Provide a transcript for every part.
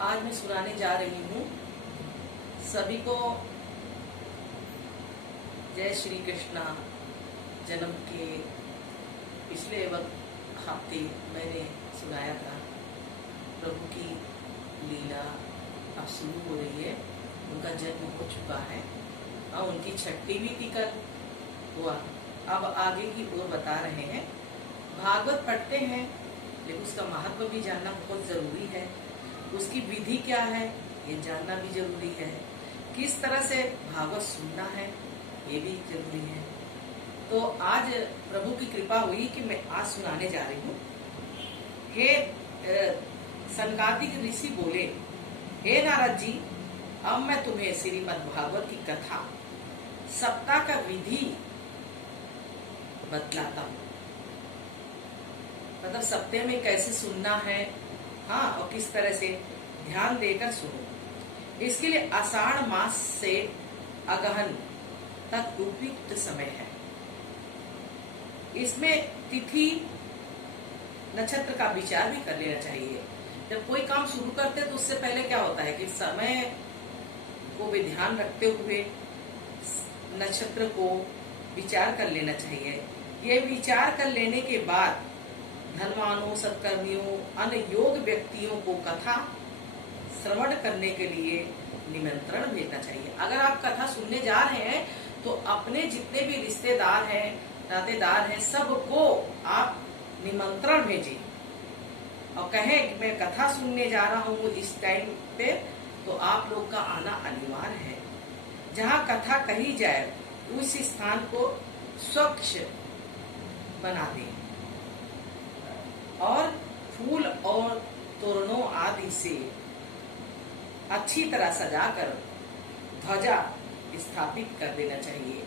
आज मैं सुनाने जा रही हूँ सभी को जय श्री कृष्णा। जन्म के पिछले हफ्ते मैंने सुनाया था प्रभु की लीला अब शुरू हो रही है। उनका जन्म हो चुका है और उनकी छठी भी कल हुआ। अब आगे की ओर बता रहे हैं। भागवत पढ़ते हैं लेकिन उसका महत्व भी जानना बहुत जरूरी है। उसकी विधि क्या है ये जानना भी जरूरी है। किस तरह से भागवत सुनना है ये भी जरूरी है। तो आज प्रभु की कृपा हुई कि मैं आज सुनाने जा रही हूँ। हे सनकादिक ऋषि बोले, हे नारद जी, अब मैं तुम्हें श्रीमद् भागवत की कथा सप्ताह का विधि बतलाता हूँ। मतलब सप्ताह में कैसे सुनना है, हाँ, और किस तरह से ध्यान देकर सुनो। इसके लिए आषाढ़ मास से अगहन तक उपयुक्त समय है। इसमें तिथि नक्षत्र का विचार भी कर लेना चाहिए। जब कोई काम शुरू करते तो उससे पहले क्या होता है कि समय को भी ध्यान रखते हुए नक्षत्र को विचार कर लेना चाहिए। ये विचार कर लेने के बाद धर्मानों, सत्कर्मियों, अन्य योग व्यक्तियों को कथा श्रवण करने के लिए निमंत्रण भेजना चाहिए। अगर आप कथा सुनने जा रहे हैं तो अपने जितने भी रिश्तेदार हैं, नातेदार हैं, सबको आप निमंत्रण भेजें और कहें कि मैं कथा सुनने जा रहा हूँ इस टाइम पे, तो आप लोग का आना अनिवार्य है। जहाँ कथा कही जाए उस स्थान को स्वच्छ बना दें और फूल और तोरणों आदि से अच्छी तरह सजाकर ध्वजा स्थापित कर देना चाहिए।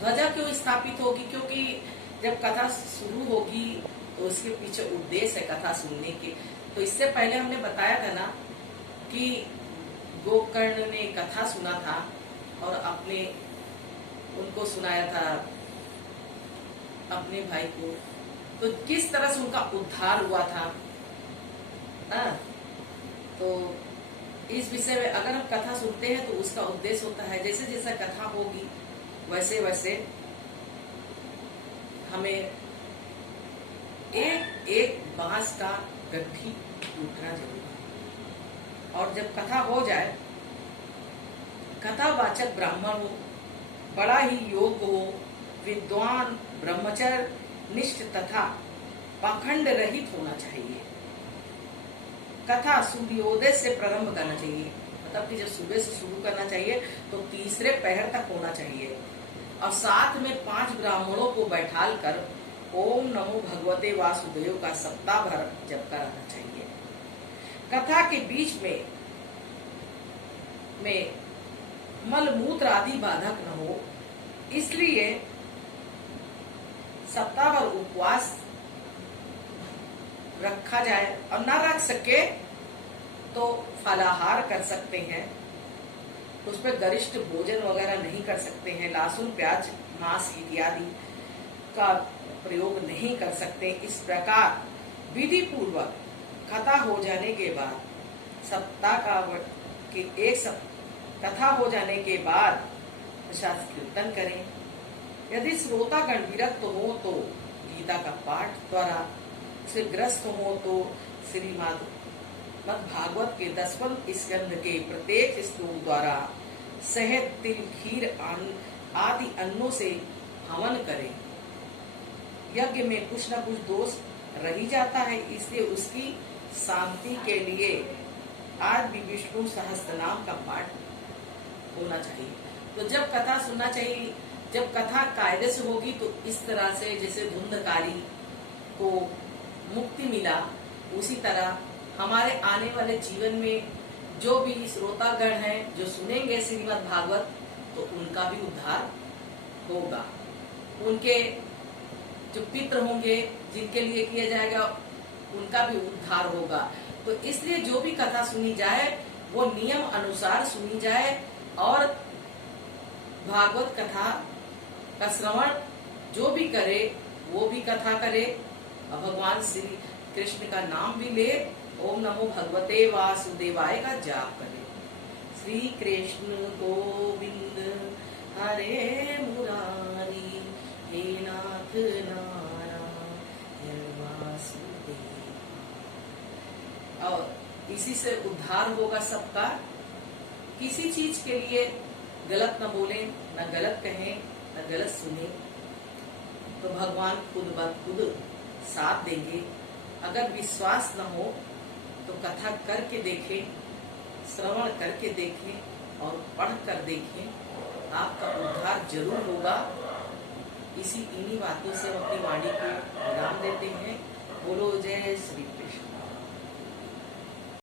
ध्वजा क्यों स्थापित होगी? क्योंकि जब कथा शुरू होगी तो उसके पीछे उद्देश्य है कथा सुनने के। तो इससे पहले हमने बताया था ना कि गोकर्ण ने कथा सुना था और उनको सुनाया था अपने भाई को, तो किस तरह से उनका उद्धार हुआ था। तो इस विषय में अगर हम कथा सुनते हैं तो उसका उद्देश्य होता है। जैसे जैसे कथा होगी वैसे वैसे हमें एक एक बांस का गठ्ठी टूटना जरूरी है। और जब कथा हो जाए, कथावाचक ब्राह्मण हो, बड़ा ही योग्य हो, विद्वान, ब्रह्मचर्य निष्ठ तथा पाखंड रहित होना चाहिए। कथा सूर्योदय से प्रारंभ करना चाहिए। मतलब कि जब सुबह से शुरू करना चाहिए तो तीसरे पहर तक होना चाहिए। और साथ में 5 ब्राह्मणों को बैठाल कर ओम नमो भगवते वासुदेव का सप्ताह भर जप कराना चाहिए। कथा के बीच में मलमूत्र आदि बाधक न हो, इसलिए सप्ताह भर उपवास रखा जाए। और ना रख सके तो फलाहार कर सकते हैं। उस पर गरिष्ठ भोजन वगैरह नहीं कर सकते हैं। लहसुन, प्याज, मांस इत्यादि का प्रयोग नहीं कर सकते। इस प्रकार विधि पूर्वक कथा हो जाने के बाद कथा हो जाने के बाद प्रसाद कीर्तन करें। यदि श्रोतागण विरक्त हो तो गीता का पाठ द्वारा, से ग्रस्त हो तो श्रीमद् भागवत के 10वें स्कंद के प्रत्येक श्लोक द्वारा शहद, तिल, खीर आदि अन्नों से हवन करें। यज्ञ में कुछ न कुछ दोष रह ही जाता है, इसलिए उसकी शांति के लिए आज भी विष्णु सहस्त्रनाम का पाठ होना चाहिए। तो जब कथा सुनना चाहिए, जब कथा कायदे से होगी तो इस तरह से जैसे धुंधकारी को मुक्ति मिला, उसी तरह हमारे आने वाले जीवन में जो भी श्रोतागण हैं जो सुनेंगे श्रीमद् भागवत, तो उनका भी उद्धार होगा। उनके जो पितृ होंगे जिनके लिए किया जाएगा उनका भी उद्धार होगा। तो इसलिए जो भी कथा सुनी जाए वो नियम अनुसार सुनी जाए और भागवत कथा का श्रवण जो भी करे वो भी कथा करे और भगवान श्री कृष्ण का नाम भी ले ओम नमो भगवते वासुदेवाय का जाप करें। श्री कृष्ण गोविंद हरे मुरारी, हे नाथ नारायण वासुदेव। और इसी से उद्धार होगा सबका। किसी चीज के लिए गलत न बोले, न गलत कहें, न गलत सुने, तो भगवान खुद ब खुद साथ देंगे। अगर विश्वास न हो तो कथा करके देखें, श्रवण करके देखें और पढ़ कर देखें, आपका उद्धार जरूर होगा। इन्हीं बातों से हम अपनी वाणी को विराम देते हैं। बोलो जय श्री कृष्ण।